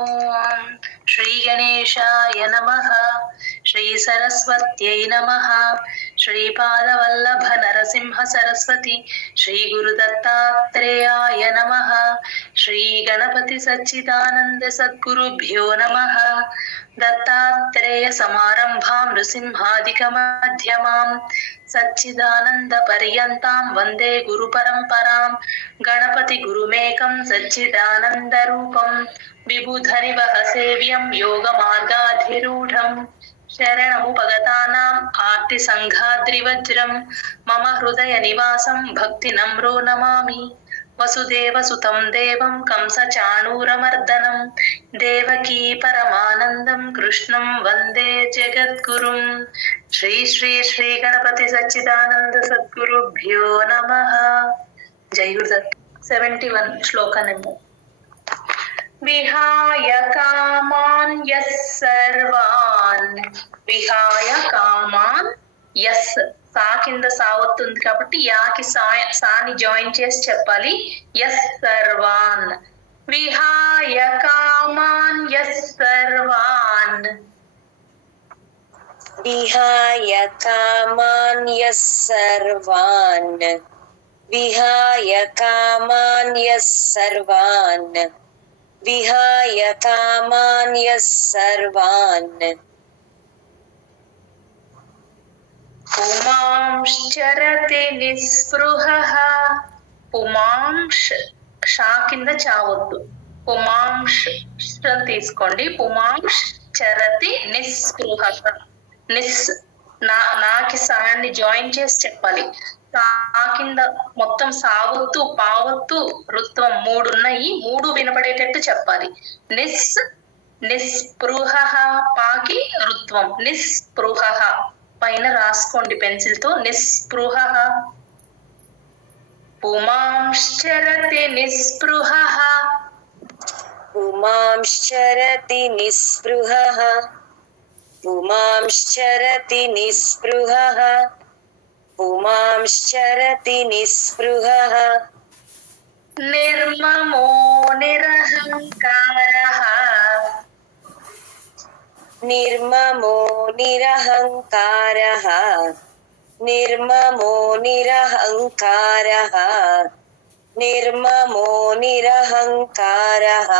ఓం శ్రీ గణేశాయ నమః. శ్రీ సరస్వత్యై నమః. శ్రీపాదవల్లభ నరసింహ సరస్వతి శ్రీ గురు దత్తాత్రేయాయ నమః. శ్రీ గణపతి సచ్చిదానంద సద్గురుభ్యో నమః. దత్తాత్రేయ సమారంభాం నృసింహాదిక మధ్యమాం సచ్చిదానంద పర్యంతాం వందే గురు పరంపరాం. గణపతి గురుమేకం సచ్చిదానంద రూపం విబుధనివహ సేవ్యం యోగ మార్గాధిరూఢం. శరణముపగతానాం ఆర్తి సంఘాద్రివజ్రం మమ హృదయ నివాసం భక్తి నమ్రో నమామి. వసుదేవ సుతం దేవం కంస చాణూరమర్దనం దేవకీ పరమానందం కృష్ణం వందే జగద్గురుం. శ్రీ శ్రీ శ్రీ గణపతి సచ్చిదానంద సద్గురుభ్యో నమః. జై గురుదత్. 71 శ్లోక నెంబర్. విహాయ కామాన్ యస్ సర్వాన్. విహాయ కామాన్ యస్, సా కింద సావత్తు ఉంది కాబట్టి యాకి సాని జాయిన్ చేసి చెప్పాలి. యస్ సర్వాన్. విహాయ కామాన్ యస్ సర్వాన్. విహాయ కామాన్ యస్ సర్వాన్. విహాయ కామాన్ యస్ సర్వాన్. విహాయ కామాన్ యస్ సర్వాన్. పుమాంశ్చరతి నిస్పృహః. పుమాంష్, షా కింద చావద్దు. పుమాంష్ తీసుకోండి. పుమాంష్ చరతి నిస్పృహః. నిస్, నాకి సాన్ని జాయిన్ చేసి చెప్పాలి. సా కింద మొత్తం సావత్తు పావత్తు రుత్వం 3 ఉన్నాయి. 3 వినపడేటట్టు చెప్పాలి. నిస్ నిస్పృహః, పాకి రుత్వం. నిస్పృహః పైన రాసుకోండి పెన్సిల్ తో. నిస్పృహః. పుమాంశ్చరతి నిస్పృహః. పుమాంశ్చరతి నిస్పృహః. పుమాంశ్చరతి నిస్పృహః. పుమాంశ్చరతి నిస్పృహః. నిర్మమో నిరహంకారః. నిర్మమో నిరహంకారః. నిర్మమో నిరహంకారః. నిర్మమో నిరహంకారః.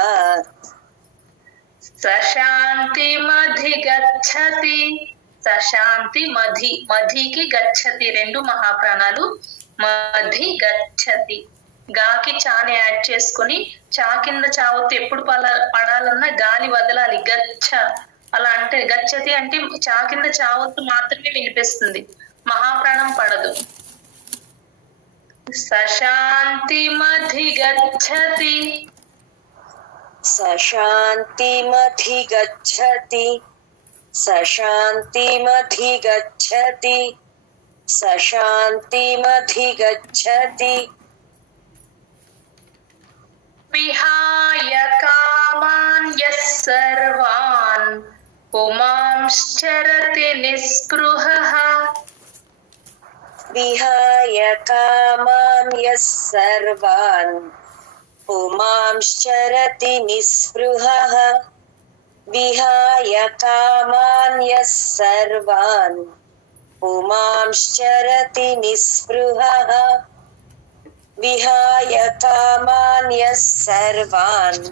సశాంతిమధిగచ్చతి. సశాంతి మధి, మధికి గచ్చతి 2 మహాప్రాణాలు. మధి గచ్చతి. గాకి చాని యాడ్ చేసుకుని చా కింద చావత్తు ఎప్పుడు పడాలన్నా గాలి వదలాలి. గచ్చ అలా అంటే, గచ్చతి అంటే చా కింద చావత్తు మాత్రమే వినిపిస్తుంది, మహాప్రాణం పడదు. సశాంతిమధిగచ్చతి. సశాంతిమధిగచ్చతి. సశాంతిమధిగచ్చతి. సశాంతిమధిగచ్చతి. విహాయ కామాన్ యస్ సర్వాన్. పుమాంశ్చరతి నిస్పృహః. విహాయ కామాన్ యస్ సర్వాన్. పుమాంశ్చరతి నిస్పృహః. విహాయ కామాన్ యస్ సర్వాన్. పుమాంశ్చరతి నిస్పృహః. విహాయ కామాన్ యస్ సర్వాన్.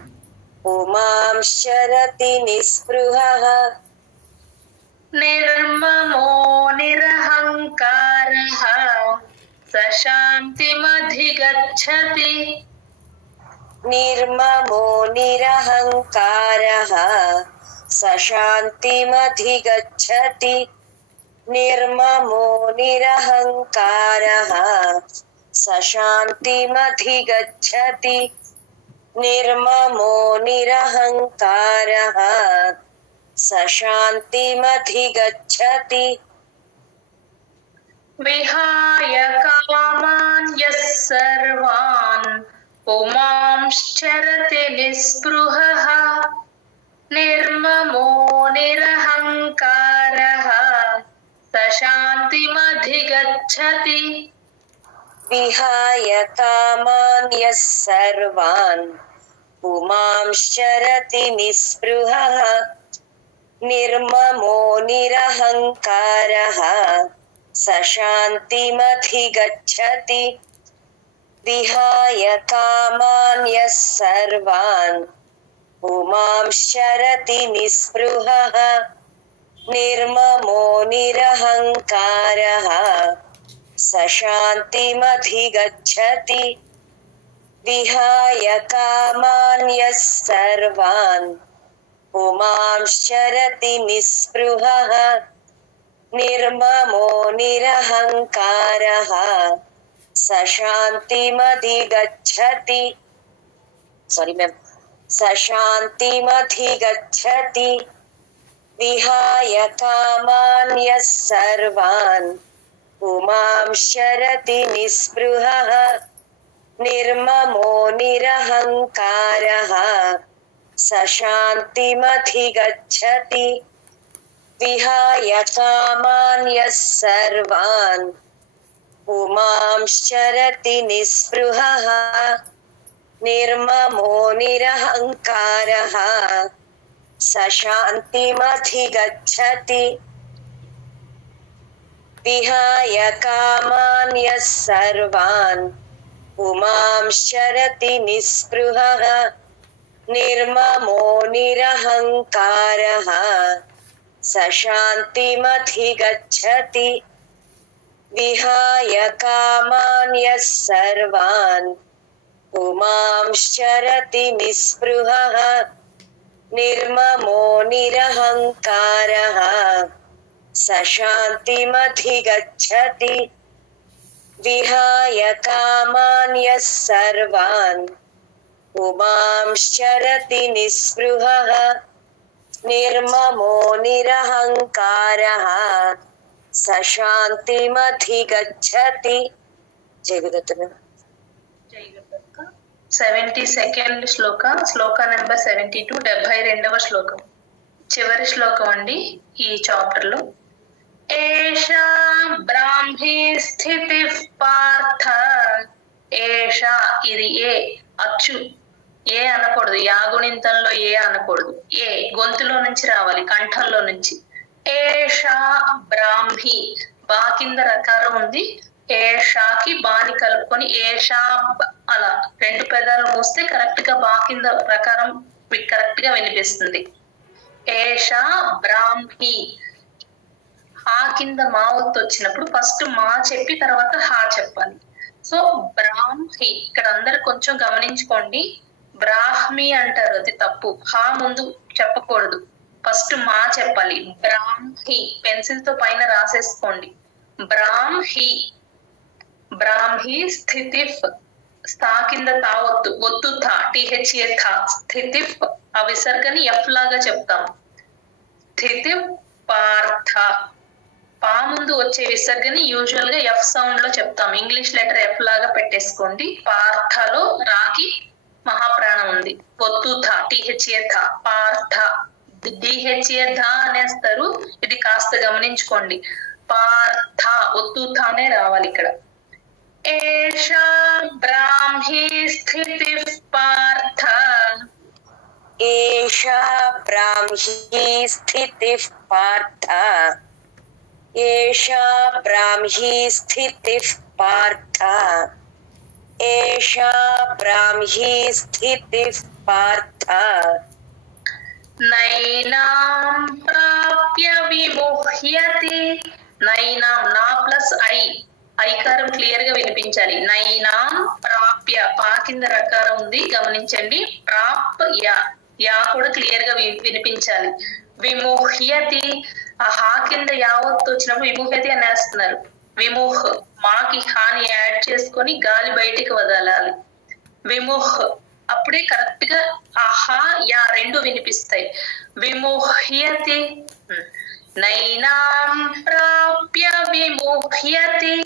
పుమాంశ్చరతి నిస్పృహః. నిర్మమో నిరహంకారః. సశాంతిమధిగచ్చతి. నిర్మమో నిరహంకారః. సశాంతిమధిగచ్చతి. నిర్మమో నిరహంకారః. సశాంతిమధిగచ్చతి. నిర్మమో నిరహంకారః. సశాంతిమధిగచ్చతి. విహాయ కామాన్ యస్ సర్వాన్. పుమాంశ్చరతి నిస్పృహః. నిర్మమో నిరహంకారః. సశాంతిమధిగచ్చతి. విహాయ కామాన్ యస్ సర్వాన్. पुमांश्चरति निःस्पृहः निर्ममो निरहङ्कारः स शान्तिमधिगच्छति विहाय कामान् यः सर्वान् पुमांश्चरति निःस्पृहः निर्ममो निरहङ्कारः स शान्तिमधिगच्छति विहाय कामान् यः सर्वान् पुमांश्चरति निःस्पृहः निर्ममो निरहङ्कारः स शान्तिमधिगच्छति स शान्तिमधिगच्छति विहाय कामान् यः सर्वान् पुमांश्चरति निःस्पृहः निर्ममो निरहङ्कारः स शान्तिमधिगच्छति विहाय कामान् यः सर्वान् पुमांश्चरति निःस्पृहः निर्ममो निरहङ्कारः स शान्तिमधिगच्छति विहाय कामान् यः सर्वान् पुमांश्चरति निःस्पृहः निर्ममो निरहङ्कारः स शान्तिमधिगच्छति विहाय कामान् यः सर्वान् पुमांश्चरति निःस्पृहः निर्ममो निरहङ्कारः स शान्तिमधिगच्छति विहाय कामान् यः सर्वान् पुमांश्चरति निःस्पृहः निर्ममो निरहङ्कारः स शान्तिमधिगच्छति. जय गुरुदत्त. 72nd శ్లోక నెంబర్ 72, 72వ శ్లోకం, చివరి శ్లోకం అండి ఈ చాప్టర్ లో. ఏషా బ్రాహ్మీ స్థితి పార్థ. ఏషా, ఇది ఏ అచ్చు, ఏ అనకూడదు, యాగుణింతంలో ఏ అనకూడదు, ఏ గొంతులో నుంచి రావాలి, కంఠంలో నుంచి. ఏషా బ్రాహ్మి, బా కింద రకారం ఉంది, ఏషాకి బాని కలుపుకొని ఏషా అలా రెండు పెదాలు మూస్తే కరెక్ట్ గా బా కింద ప్రకారం మీకు కరెక్ట్ గా వినిపిస్తుంది. ఏషా బ్రాహ్మి. హా కింద మా ఒత్తు వచ్చినప్పుడు ఫస్ట్ మా చెప్పి తర్వాత హా చెప్పాలి. సో బ్రాహ్మి, ఇక్కడ అందరు కొంచెం గమనించుకోండి, బ్రాహ్మి అంటారు, అది తప్పు. హా ముందు చెప్పకూడదు, ఫస్ట్ మా చెప్పాలి. బ్రాహ్మి, పెన్సిల్ తో పైన రాసేసుకోండి. బ్రాహ్మి, బ్రాహ్మి స్థితిఫ్, స్థా కింద తా ఒత్తు, ఒత్తు థా, టిహెచ్ఏ థా, స్థితిఫ్. ఆ విసర్గని ఎఫ్ లాగా చెప్తాం. స్థితిఫ్ పార్థ, పా ముందు వచ్చే విసర్గని యూజువల్ గా ఎఫ్ సౌండ్ లో చెప్తాం. ఇంగ్లీష్ లెటర్ ఎఫ్ లాగా పెట్టేసుకోండి. పార్థలో రాకి మహాప్రాణం ఉంది, ఒత్తు థా, టిహెచ్ఏ థా, పార్థ. డిహెచ్ఏ ధా అనేస్తారు, ఇది కాస్త గమనించుకోండి. పార్థ, ఒత్తు థానే రావాలి ఇక్కడ. ఏషా బ్రాహ్మీ స్థితి పార్థ. ఏషా బ్రాహ్మీ స్థితిః పార్థ. ఏషా బ్రాహ్మీ స్థితిః పార్థ. ఏషా బ్రాహ్మీ స్థితిః పార్థ. నైనాం ప్రాప్య విముహ్యతి. నైనాం, నా ప్లస్ ఐ, ఐకారం క్లియర్ గా వినిపించాలి. నైనాం ప్రాప్య, పా కింద రకారం ఉంది గమనించండి. ప్రాప్య, యా కూడా క్లియర్ గా వినిపించాలి. విముహ్యతి, ఆ హా కింద యావత్తు వచ్చినప్పుడు విముహ్యతి అనేస్తున్నారు. విముహ్, మాకి హాని యాడ్ చేసుకొని గాలి బయటికి వదలాలి. విముహ్, అప్పుడే కరెక్ట్ గా ఆహా యా రెండు వినిపిస్తాయి. విముహ్యతి. నైనాం ప్రాప్య విముహ్యతి.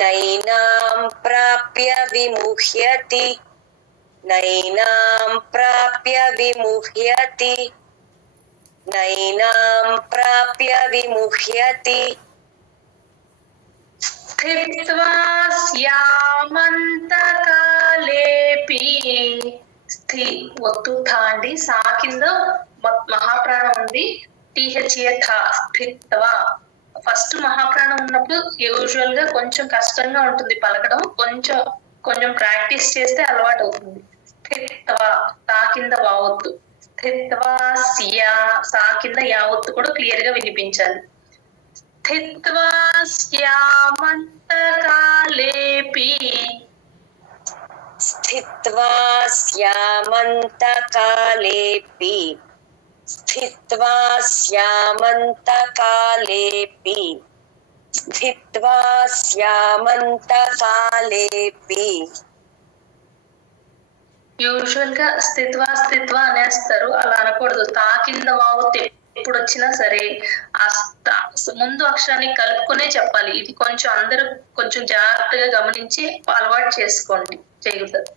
నైనాం ప్రాప్య విముహ్యతి. నైనాం ప్రాప్య విముహ్యతి. నైనాం ప్రాప్య విముహ్యతి. స్థిత్వా స్యామంతకాలేపి. స్థి ఒత్తు థా అండి. సా కింద మహాప్రాణం ఉంది. టీహెచ్ఏ థా స్థిత్వా. ఫస్ట్ మహాప్రాణం ఉన్నప్పుడు యూజువల్ గా కొంచెం కష్టంగా ఉంటుంది పలకడం. కొంచెం ప్రాక్టీస్ చేస్తే అలవాటు అవుతుంది. స్థిత్వా తా కింద వావొత్తు. స్థిత్వా స్యా సా కింద యావత్తు కూడా క్లియర్ గా వినిపించాలి. స్థిత్వా స్యామంతకాలేపి స్థిత్వా స్యామంతకాలేపి స్థిత్వా స్యామంతకాలేపి స్థిత్వా స్యామంతకాలేపి. యూజువల్ గా స్థిత్వా అనేస్తారు, అలా అనకూడదు. తా కింద వావత్తు ఎప్పుడు వచ్చినా సరే ఆ ముందు అక్షరాన్ని కలుపుకునే చెప్పాలి. ఇది కొంచెం అందరూ కొంచెం జాగ్రత్తగా గమనించి అలవాటు చేసుకోండి, చేయగలుగుతారు.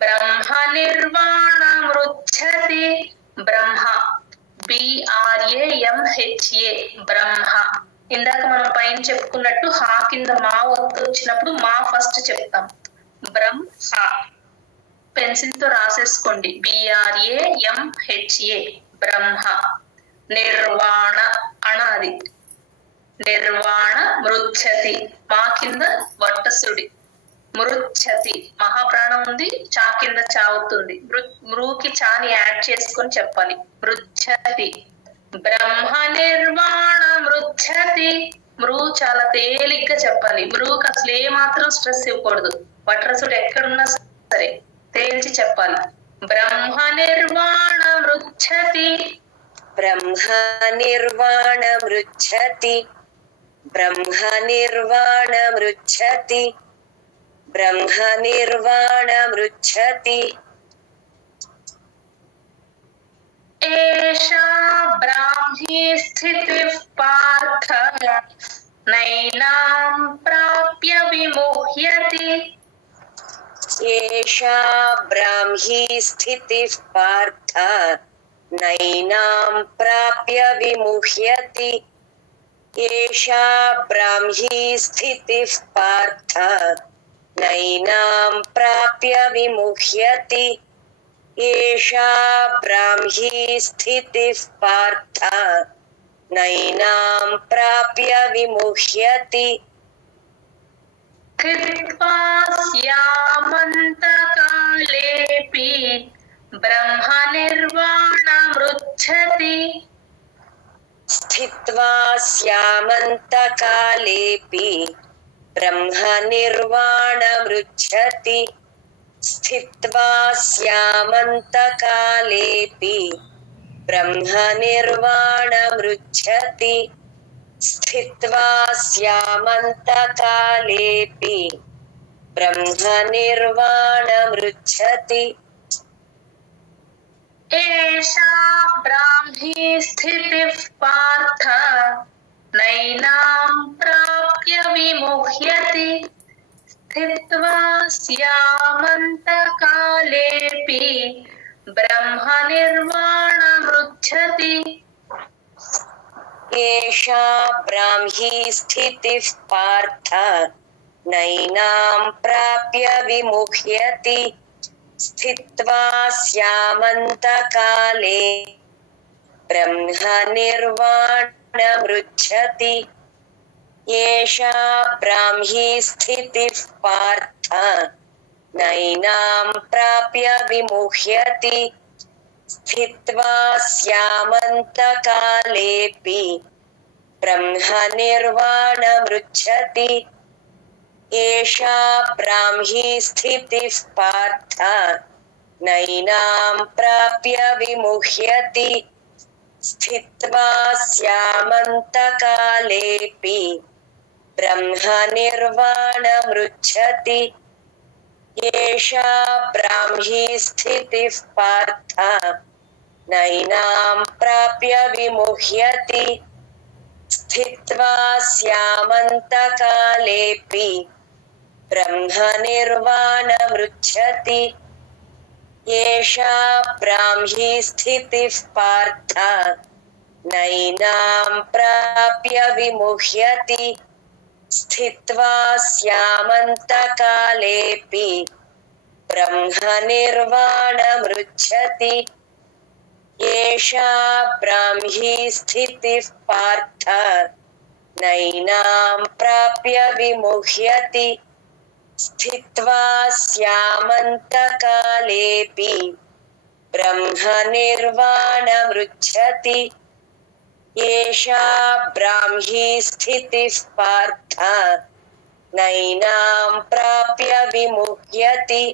బ్రహ్మ నిర్వాణ మృచ్చతి. బ్రహ్మ BRAMHA బ్రహ్మ. ఇందాక మనం పైన చెప్పుకున్నట్టు హా కింద మా ఒత్తు వచ్చినప్పుడు మా ఫస్ట్ చెప్తాం. బ్రహ్మ పెన్సిల్ తో రాసేసుకోండి. BRAMHA బ్రహ్మ. నిర్వాణ అనాది. నిర్వాణ మృచ్చతి మా కింద వట్టసుడి. మృచ్చతి మహాప్రాణం ఉంది, చా కింద చావుతుంది. మృకి చాని యాడ్ చేసుకొని చెప్పాలి. మృచ్చతి. బ్రహ్మ నిర్వాణ మృచ్చతి. మృ చాలా తేలిగ్గా చెప్పాలి. మృకి అసలు ఏ మాత్రం స్ట్రెస్ ఇవ్వకూడదు. వట్రసుడు ఎక్కడున్నా సరే తేల్చి చెప్పాలి. బ్రహ్మ నిర్వాణ మృచ్చతి. బ్రహ్మ నిర్వాణ మృచ్చతి. బ్రహ్మ నిర్వాణ మృచ్చతి. బ్రహ్మ నిర్వాణ మృచ్చతి. ఏషా బ్రాహ్మీ స్థితిః పార్థ నైనాం ప్రాప్య విముహ్యతి. ఏషా బ్రాహ్మీ స్థితిః పార్థ నైనాం ప్రాప్య విముహ్యతి. ఏషా బ్రాహ్మీ స్థితిః పార్థ నైనాం ప్రాప్య విముహ్యతి. ఏషా బ్రాహ్మీ స్థితిః పార్థ నైనాం ప్రాప్య విముహ్యతి. కృత్వా స్యామంతకాలేపి బ్రహ్మ నిర్వాణ మృచ్చతి. స్థిత్వా స్యామంతకాలేపి బ్రహ్మ నిర్వాణ మృచ్చతి. స్థిత్వా స్యామంతకాలేపి బ్రహ్మ నిర్వాణ మృచ్చతి. స్థిత్వా స్యామంతకాలేపి బ్రహ్మ నిర్వాణ మృచ్చతి. ఏషా బ్రాహ్మీ స్థితిః పార్థ నైనాం ప్రాప్య విముహ్యతి. స్థిత్వా స్యామంతకాలేపి బ్రహ్మ నిర్వాణ మృచ్చతి. ఏషా బ్రాహ్మీ స్థితిః పార్థ నైనాం ప్రాప్య విముహ్యతి. స్థిత్వా స్యామంతకాలే బ్రహ్మ నిర్వాణ మృచ్చతి. ఏషా బ్రాహ్మీ స్థితిః పార్థ నైనాం ప్రాప్య విముహ్యతి. స్థిత్వా స్యామంతకాలేపి బ్రహ్మ నిర్వాణ మృచ్చతి. ఏషా బ్రాహ్మీ స్థితిః పార్థ నైనాం ప్రాప్య విముహ్యతి. స్థిత్వా స్యామంతకాలేపి బ్రహ్మ నిర్వాణ మృచ్చతి. ఏషా బ్రాహ్మీ స్థితిః పార్థ నైనాం ప్రాప్య విముహ్యతి. స్థిత్వా స్యామంతకాలేపి బ్రహ్మ నిర్వాణ మృచ్చతి. ఏషా బ్రాహ్మీ స్థితిః పార్థ నైనాం ప్రాప్య విముహ్యతి. స్థిత్వా స్యామంతకాలేపి బ్రహ్మ నిర్వాణమృచ్చతి ఏషా బ్రాహ్మీ స్థితిః పార్థ నైనాం ప్రాప్య విముహ్యతి స్థిత్వా స్యామంతకాలేపి బ్రహ్మ నిర్వాణమృచ్చతి ఏషా బ్రాహ్మీ స్థితిః పార్థ నైనాం ప్రాప్య విముహ్యతి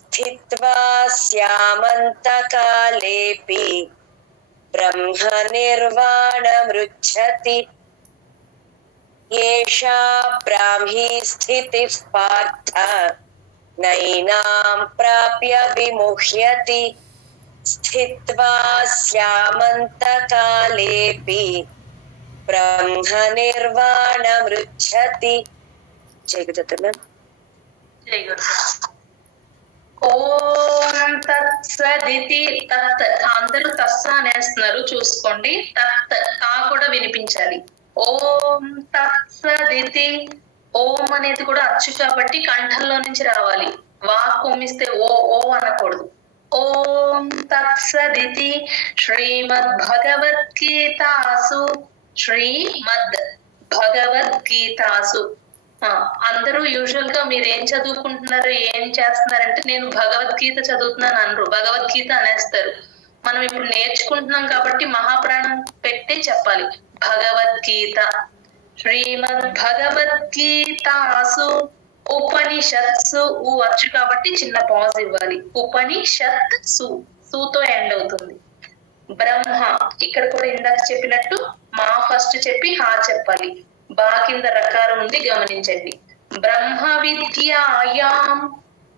స్థిత్వా స్యామంతకాలేపి బ్రహ్మ నిర్వాణమృచ్చతి ఏషా బ్రాహ్మీ స్థితిః పార్థ నైనాం ప్రాప్య విముహ్యతి స్థిత్వా స్యామంతకాలేపి బ్రహ్మ నిర్వాణమృచ్చతి. జై గురుదత్త. జై గురు. ఓం తత్సదితి. తత్ అందరూ తస్స అనేస్తున్నారు, చూసుకోండి. తత్ తా కూడా వినిపించాలి. ఓం తత్సదితి. ఓం అనేది కూడా అచ్చు కాబట్టి కంఠంలో నుంచి రావాలి. వాక్ కొమ్మిస్తే ఓ ఓ అనకూడదు. ఓం తత్సదితి. శ్రీమద్ భగవద్గీతాసు. శ్రీమద్ భగవద్గీతాసు. అందరూ యూజువల్ గా మీరు ఏం చదువుకుంటున్నారు, ఏం చేస్తున్నారంటే నేను భగవద్గీత చదువుతున్నాను అనరు, భగవద్గీత అనేస్తారు. మనం ఇప్పుడు నేర్చుకుంటున్నాం కాబట్టి మహాప్రాణం పెట్టే చెప్పాలి. భగవద్గీత. శ్రీమద్ భగవద్గీతాసు ఉపనిషత్సు. ఊ వచ్చు కాబట్టి చిన్న పాజ్ ఇవ్వాలి. ఉపనిషత్ సు, సూతో ఎండ్ అవుతుంది. బ్రహ్మ. ఇక్కడ కూడా ఇందాక చెప్పినట్టు మా ఫస్ట్ చెప్పి హా చెప్పాలి. బా కింద రకారం ఉంది, గమనించండి. బ్రహ్మ విద్యాయాం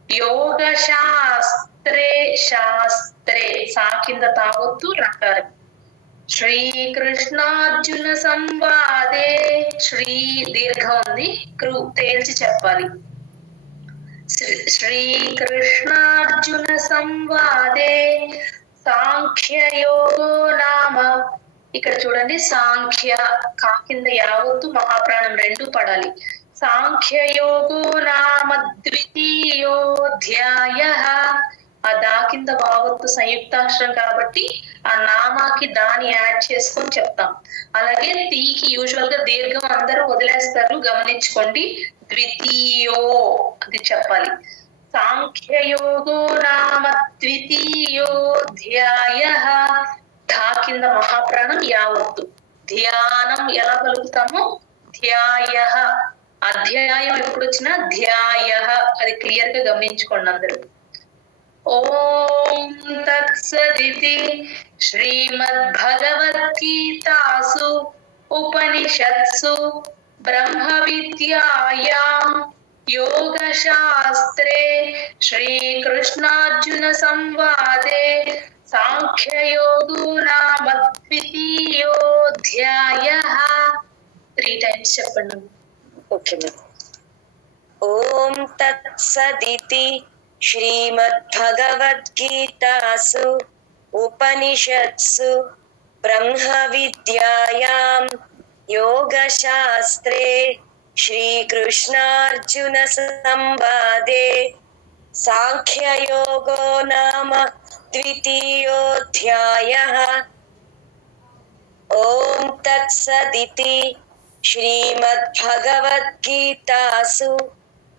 యోగ శాస్త్రే. శాస్త్రే సా కింద తావొత్తు రకారం. శ్రీకృష్ణార్జున సంవాదే. శ్రీ దీర్ఘం ఉంది, కృ తేల్చి చెప్పాలి. శ్రీకృష్ణార్జున సంవాదే సాంఖ్యయోగో నామ. ఇక్కడ చూడండి, సాంఖ్య కా కింద యావత్తు మహాప్రాణం రెండు పడాలి. సాంఖ్యయోగో నామ ద్వితీయోధ్యాయః. ఆ దా కింద వావత్తు సంయుక్తాక్షరం కాబట్టి ఆ నామాకి దాని యాడ్ చేసుకొని చెప్తాం. అలాగే తీకి యూజువల్ గా దీర్ఘం అందరూ వదిలేస్తారు, గమనించుకోండి. ద్వితీయో అది చెప్పాలి. సాంఖ్యయోగో నామ ద్వితీయోధ్యాయః. ధా కింద మహాప్రాణం యావత్తు. ధ్యానం ఎలా పలుకుతామో ధ్యాయః. అధ్యాయం ఎప్పుడు వచ్చినా ధ్యాయః, అది క్లియర్ గా గమనించుకోండి అందరూ. ఓం తత్సదితి. శ్రీమద్ భగవద్గీతాసు ఉపనిషత్సు బ్రహ్మ విద్యాయాం యోగ శాస్త్రే శ్రీకృష్ణార్జున సంవాదే సాంఖ్యయోగో నామ ద్వితీయోధ్యాయః. 3 times చెప్పండి. ఓకే. ఓం తత్సదితి. శ్రీమద్భగవద్గీతాసు ఉపనిషత్సు బ్రహ్మ విద్యాయాం యోగశాస్త్రే శ్రీకృష్ణార్జున సంవాదే సాంఖ్యయోగో నామ ద్వితీయోధ్యాయః. ఓం తత్సదితి. శ్రీమద్భగవద్గీతాసు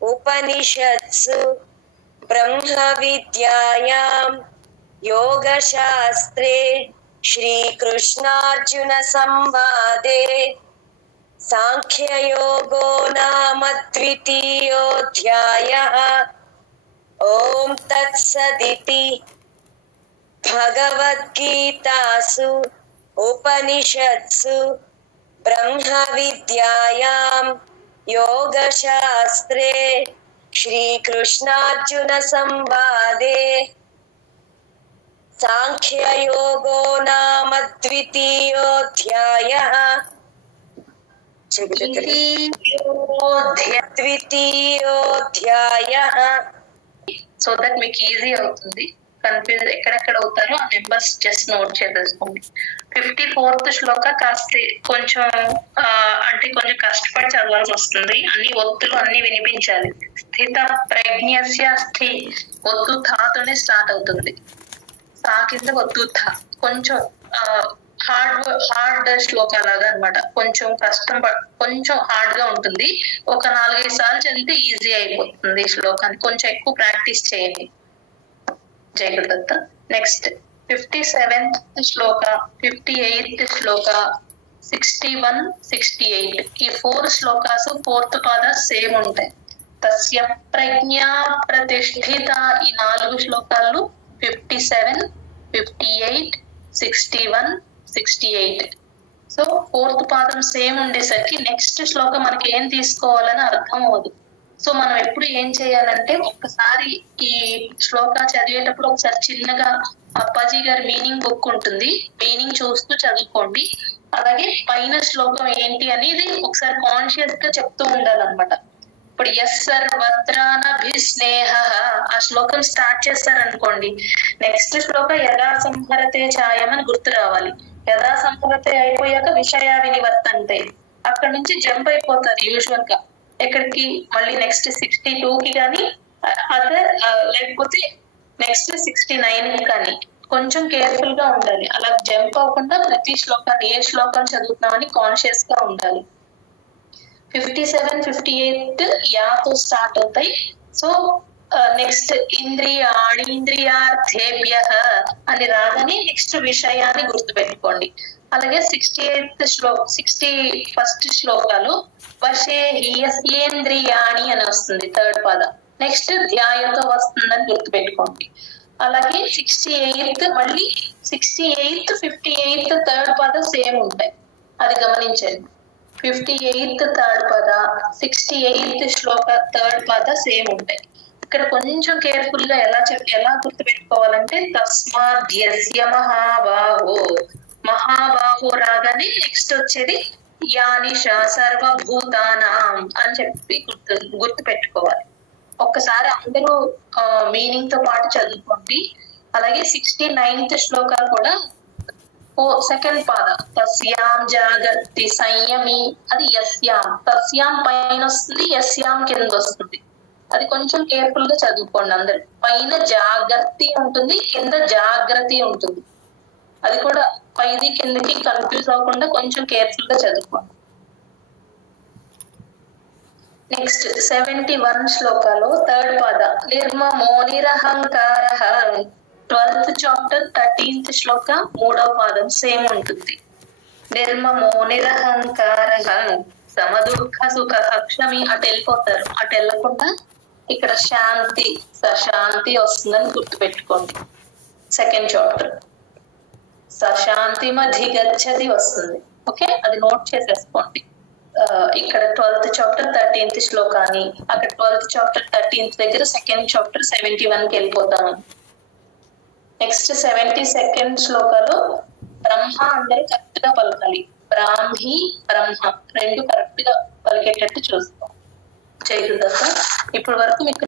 ఉపనిషత్సు బ్రహ్మ విద్యాయాం యోగశాస్త్రే శ్రీకృష్ణార్జున సంవాదే సాంఖ్యయోగో నామ ద్వితీయోధ్యాయః. ఓం తత్సదితి. భగవద్గీతాసు ఉపనిషత్సు బ్రహ్మ విద్యాయాం యోగశాస్త్రే శ్రీకృష్ణార్జున సంవాదే సాంఖ్యయోగో నామ ద్వితీయోధ్యాయః. ద్వితీయోధ్యాయః. సో దట్ మీకు ఈజీ అవుతుంది. కన్ఫ్యూజ్ ఎక్కడెక్కడ అవుతారో ఆ నెంబర్స్ జస్ట్ నోట్ చేసేసుకోండి. 54th శ్లోక కాస్త కొంచెం అంటే కొంచెం కష్టపడి చదవాల్సి వస్తుంది. అన్ని ఒత్తులు అన్ని వినిపించాలి. స్థిత ప్రజ్ఞస్య స్థి ఒత్తు థాతోనే స్టార్ట్ అవుతుంది. సా కింద ఒత్తు థా కొంచెం హార్డ్ శ్లోక లాగా అనమాట. కొంచెం కొంచెం హార్డ్ గా ఉంటుంది. ఒక 4-5 సార్లు చదివితే ఈజీ అయిపోతుంది ఈ శ్లోకాన్ని. కొంచెం ఎక్కువ ప్రాక్టీస్ చేయండి. జై గురుదత్త. నెక్స్ట్ 57th శ్లోక, 58th శ్లోక, 61, 68 ఈ 4 శ్లోకాస్ 4th పాద సేమ్ ఉంటాయి. తస్య ప్రజ్ఞా ప్రతిష్ఠిత ఈ 4 శ్లోకాలు 57, 58, 61, 68. సో 4th పాదం సేమ్ ఉండేసరికి నెక్స్ట్ శ్లోకం మనకి ఏం తీసుకోవాలని అర్థం అవ్వదు. సో మనం ఎప్పుడు ఏం చేయాలంటే ఒక్కసారి ఈ శ్లోక చదివేటప్పుడు ఒకసారి చిన్నగా అప్పాజీ గారి మీనింగ్ బుక్ ఉంటుంది, మీనింగ్ చూస్తూ చదువుకోండి. అలాగే పైన శ్లోకం ఏంటి అనేది ఒకసారి కాన్షియస్ గా చెప్తూ ఉండాలన్నమాట. ఇప్పుడు ఎస్ సర్వత్రానభిస్నేహ ఆ శ్లోకం స్టార్ట్ చేస్తారనుకోండి, నెక్స్ట్ శ్లోక యదా సంహరతే ఛాయం అని గుర్తు రావాలి. యదా సంహరతే అయిపోయాక విషయా వినివర్తంతే, అక్కడ నుంచి జంప్ అయిపోతారు యూజువల్ గా ఎక్కడికి, మళ్ళీ నెక్స్ట్ 62కి కానీ అదర్ లేకపోతే నెక్స్ట్ 69కి కానీ. కొంచెం కేర్ఫుల్ గా ఉండాలి. అలా జంప్ అవ్వకుండా ప్రతి శ్లోకాన్ని ఏ శ్లోకం చదువుతున్నామని కాన్షియస్ గా ఉండాలి. 57, 58 యాతో స్టార్ట్ అవుతాయి. సో నెక్స్ట్ ఇంద్రియార్థేభ్య అని రాగానే నెక్స్ట్ విషయాన్ని గుర్తుపెట్టుకోండి. అలాగే 61st శ్లోకాలు వశే హీయేంద్రియాణి అని వస్తుంది, 3rd పాద. నెక్స్ట్ ధ్యాయతో వస్తుందని గుర్తుపెట్టుకోండి. అలాగే 68 మళ్ళీ 68, 58 3rd పాద సేమ్ ఉంటాయి, అది గమనించండి. 58 3rd పాద, 68 శ్లోక 3rd పాద సేమ్ ఉంటాయి. ఇక్కడ కొంచెం కేర్ఫుల్ గా ఎలా గుర్తుపెట్టుకోవాలంటే తస్మాద్యస్య మహాబాహో రాగానే నెక్స్ట్ వచ్చేది యానిష సర్వభూతానాం అని చెప్పి గుర్తు పెట్టుకోవాలి. ఒక్కసారి అందరూ మీనింగ్ తో పాటు చదువుకోండి. అలాగే 69th శ్లోక కూడా 2nd పాద తస్యాం జాగర్తి సంయమి, అది యస్యాం, తస్యాం పైన వస్తుంది, యస్యాం కింద వస్తుంది. అది కొంచెం కేర్ఫుల్ గా చదువుకోండి అందరు. పైన జాగర్తి ఉంటుంది, కింద జాగ్రత్త ఉంటుంది. అది కూడా పైది కిందకి కన్ఫ్యూజ్ అవ్వకుండా కొంచెం కేర్ఫుల్ గా చదువుకోండి. నెక్స్ట్ 71 శ్లోకాలో 3rd పాద నిర్మమో నిరహంకార, 12th చాప్టర్ 13th శ్లోక 3వ పాదం సేమ్ ఉంటుంది. నిర్మమో నిరహంకార సమదుఃఖ సుఖ క్షమి, అటు వెళ్ళిపోతారు. అటు వెళ్ళకుండా ఇక్కడ శాంతి సశాంతి వస్తుందని గుర్తుపెట్టుకోండి. 2nd చాప్టర్ సశాంతి మధిగచ్చతి వస్తుంది. ఓకే, అది నోట్ చేసేసుకోండి. ఇక్కడ 12th చాప్టర్ 13th శ్లోకాన్ని, అక్కడ 12th చాప్టర్ 13th దగ్గర 2nd చాప్టర్ 71కి వెళ్ళిపోతాము. నెక్స్ట్ 72nd శ్లోకాలో బ్రహ్మ అందరూ కరెక్ట్ గా పలకాలి. బ్రాహ్మి బ్రహ్మ 2 కరెక్ట్ గా పలికేటట్టు చూస్తాం. జై గురుదత్త. ఇప్పటి వరకు మీకు